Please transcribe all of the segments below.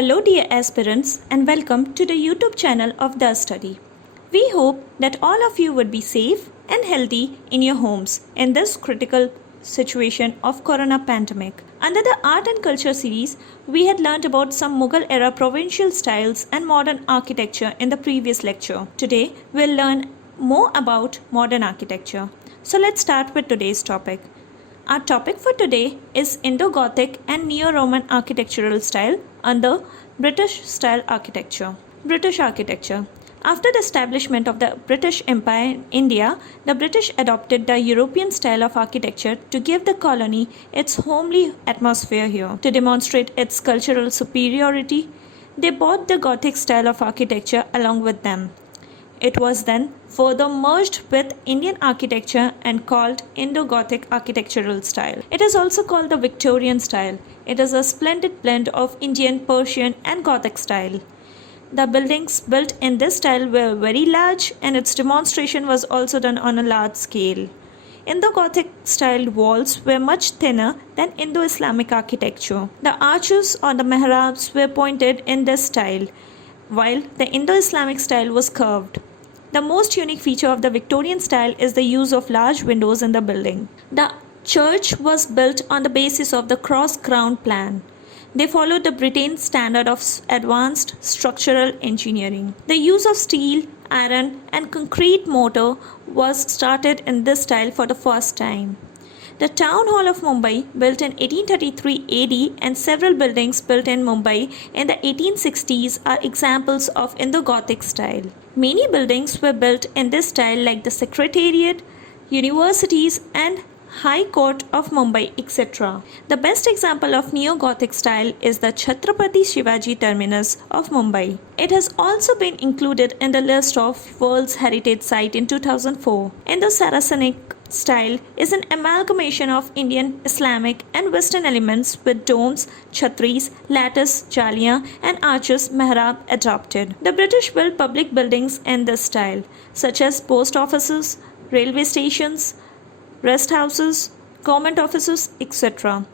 Hello dear aspirants and welcome to the YouTube channel of The Study. We hope that all of you would be safe and healthy in your homes in this critical situation of corona pandemic. Under the Art and Culture series, we had learned about some Mughal era provincial styles and modern architecture in the previous lecture. Today, we'll learn more about modern architecture. So let's start with today's topic. Our topic for today is Indo-Gothic and Neo-Roman architectural style under British style architecture. British architecture. After the establishment of the British Empire in India, the British adopted the European style of architecture to give the colony its homely atmosphere here. To demonstrate its cultural superiority, they brought the Gothic style of architecture along with them. It was then further merged with Indian architecture and called Indo-Gothic architectural style. It is also called the Victorian style. It is a splendid blend of Indian, Persian and Gothic style. The buildings built in this style were very large and its demonstration was also done on a large scale. Indo-Gothic styled walls were much thinner than Indo-Islamic architecture. The arches or the mihrabs were pointed in this style, while the Indo-Islamic style was curved. The most unique feature of the Victorian style is the use of large windows in the building. The church was built on the basis of the cross-crown plan. They followed the British standard of advanced structural engineering. The use of steel, iron and concrete mortar was started in this style for the first time. The Town Hall of Mumbai, built in 1833 AD, and several buildings built in Mumbai in the 1860s are examples of Indo-Gothic style. Many buildings were built in this style like the Secretariat, universities and High Court of Mumbai, etc. The best example of Neo-Gothic style is the Chhatrapati Shivaji Terminus of Mumbai. It has also been included in the list of World's Heritage Site in 2004. Indo-Saracenic style is an amalgamation of Indian, Islamic and Western elements with domes, chhatris, lattice, jalia and arches mihrab adopted. The British built public buildings in this style, such as post offices, railway stations, rest houses, government offices, etc.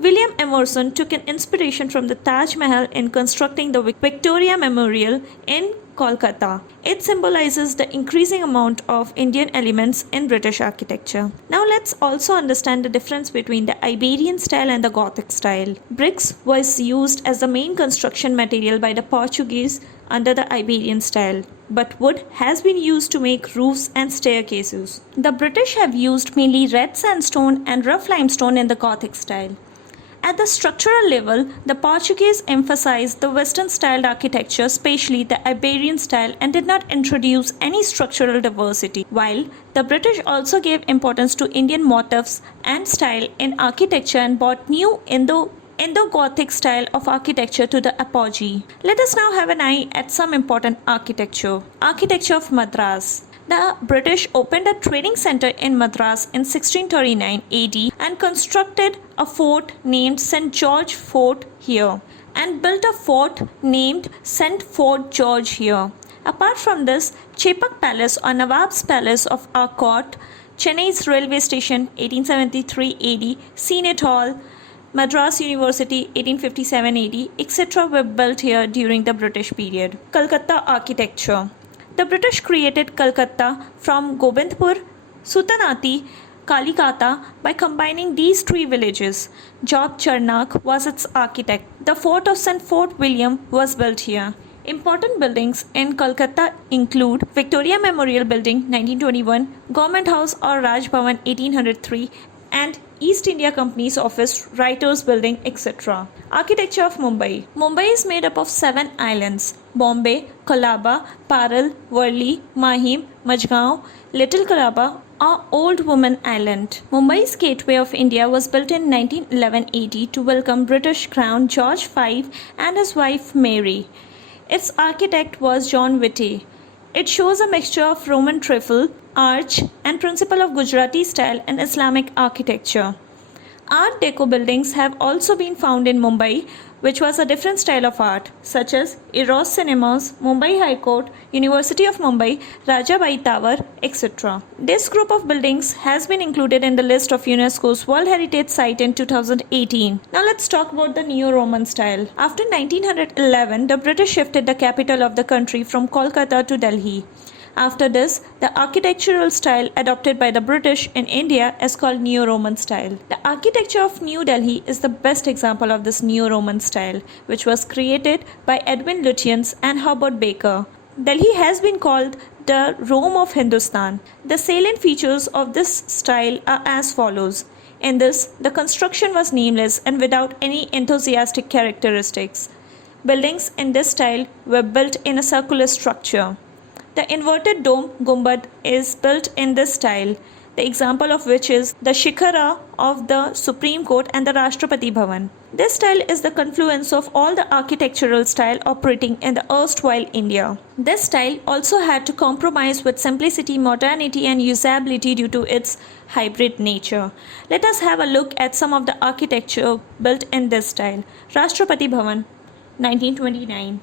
William Emerson took an inspiration from the Taj Mahal in constructing the Victoria Memorial in Kolkata. It symbolizes the increasing amount of Indian elements in British architecture. Now let's also understand the difference between the Iberian style and the Gothic style. Bricks was used as the main construction material by the Portuguese under the Iberian style, but wood has been used to make roofs and staircases. The British have used mainly red sandstone and rough limestone in the Gothic style. At the structural level, the Portuguese emphasized the Western-styled architecture, especially the Iberian style, and did not introduce any structural diversity, while the British also gave importance to Indian motifs and style in architecture and brought new Indo-Gothic style of architecture to the apogee. Let us now have an eye at some important architecture. Architecture of Madras. The British opened a trading center in Madras in 1639 AD and constructed a fort named St. George Fort here and built a fort named St. Fort George here. Apart from this, Chepak Palace or Nawab's Palace of Arcot, Chennai's railway station 1873 AD, Senate Hall, Madras University 1857 AD, etc. were built here during the British period. Kolkata architecture. The British created Kolkata from Gobindpur, Sutanati, Kalikata by combining these three villages. Job Charnak was its architect. The fort of St. Fort William was built here. Important buildings in Kolkata include Victoria Memorial Building 1921, Government House or Raj Bhavan 1803 and East India Company's office, Writers Building, etc. Architecture of Mumbai. Mumbai is made up of 7 islands: Bombay, Colaba, Paral, Worli, Mahim, Majgaon, Little Colaba or Old Woman Island. Mumbai's Gateway of India was built in 1911 AD to welcome British Crown George V and his wife Mary. Its architect was John Whitty. It shows a mixture of Roman trifle, arch and principle of Gujarati style and Islamic architecture. Art Deco buildings have also been found in Mumbai, which was a different style of art, such as Eros Cinemas, Mumbai High Court, University of Mumbai, Rajabai Tower, etc. This group of buildings has been included in the list of UNESCO's World Heritage Site in 2018. Now let's talk about the Neo-Roman style. After 1911, the British shifted the capital of the country from Kolkata to Delhi. After this, the architectural style adopted by the British in India is called Neo-Roman style. The architecture of New Delhi is the best example of this Neo-Roman style, which was created by Edwin Lutyens and Herbert Baker. Delhi has been called the Rome of Hindustan. The salient features of this style are as follows. In this, the construction was nameless and without any enthusiastic characteristics. Buildings in this style were built in a circular structure. The inverted dome gumbad is built in this style, the example of which is the Shikhara of the Supreme Court and the Rashtrapati Bhavan. This style is the confluence of all the architectural style operating in the erstwhile India. This style also had to compromise with simplicity, modernity and usability due to its hybrid nature. Let us have a look at some of the architecture built in this style. Rashtrapati Bhavan, 1929.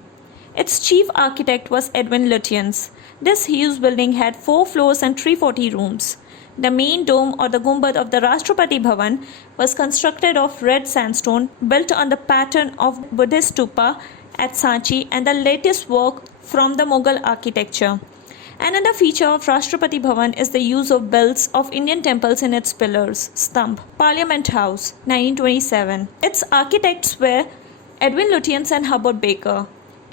Its chief architect was Edwin Lutyens. This huge building had 4 floors and 340 rooms. The main dome or the gumbad of the Rashtrapati Bhavan was constructed of red sandstone built on the pattern of Buddhist stupa at Sanchi and the latest work from the Mughal architecture. Another feature of Rashtrapati Bhavan is the use of bells of Indian temples in its pillars. Stump. Parliament House, 1927. Its architects were Edwin Lutyens and Herbert Baker.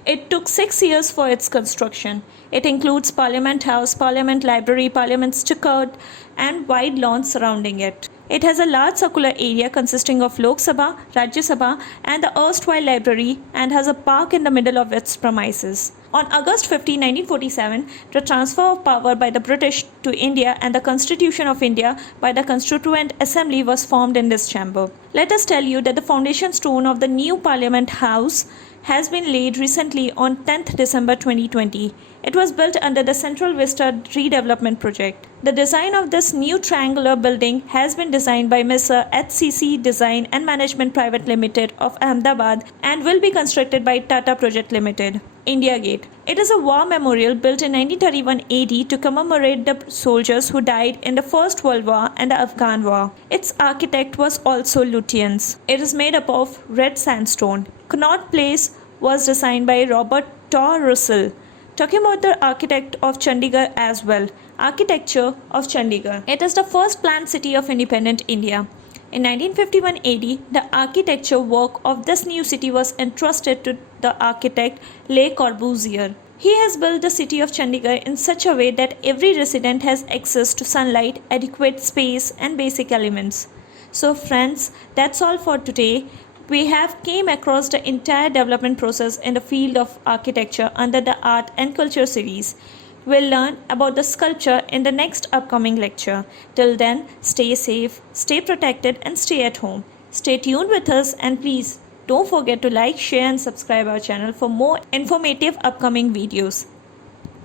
It took 6 years for its construction. It includes Parliament House, Parliament Library, Parliament Stucco, and wide lawns surrounding it. It has a large circular area consisting of Lok Sabha, Rajya Sabha, and the erstwhile library, and has a park in the middle of its premises. On August 15, 1947, the transfer of power by the British to India and the Constitution of India by the Constituent Assembly was formed in this chamber. Let us tell you that the foundation stone of the new Parliament House has been laid recently on 10th December 2020. It was built under the Central Vista Redevelopment Project. The design of this new triangular building has been designed by Mr. HCC Design and Management Private Limited of Ahmedabad and will be constructed by Tata Project Limited. India Gate. It is a war memorial built in 1931 AD to commemorate the soldiers who died in the First World War and the Afghan War. Its architect was also Lutyens. It is made up of red sandstone. Connaught Place was designed by Robert Torr Russell. Talking about the architect of Chandigarh as well. Architecture of Chandigarh. It is the first planned city of independent India. In 1951 AD, the architecture work of this new city was entrusted to the architect Le Corbusier. He has built the city of Chandigarh in such a way that every resident has access to sunlight, adequate space and basic elements. So friends, that's all for today. We have came across the entire development process in the field of architecture under the Art and Culture series. We'll learn about the sculpture in the next upcoming lecture. Till then, stay safe, stay protected and stay at home. Stay tuned with us and please don't forget to like, share and subscribe our channel for more informative upcoming videos.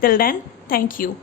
Till then, thank you.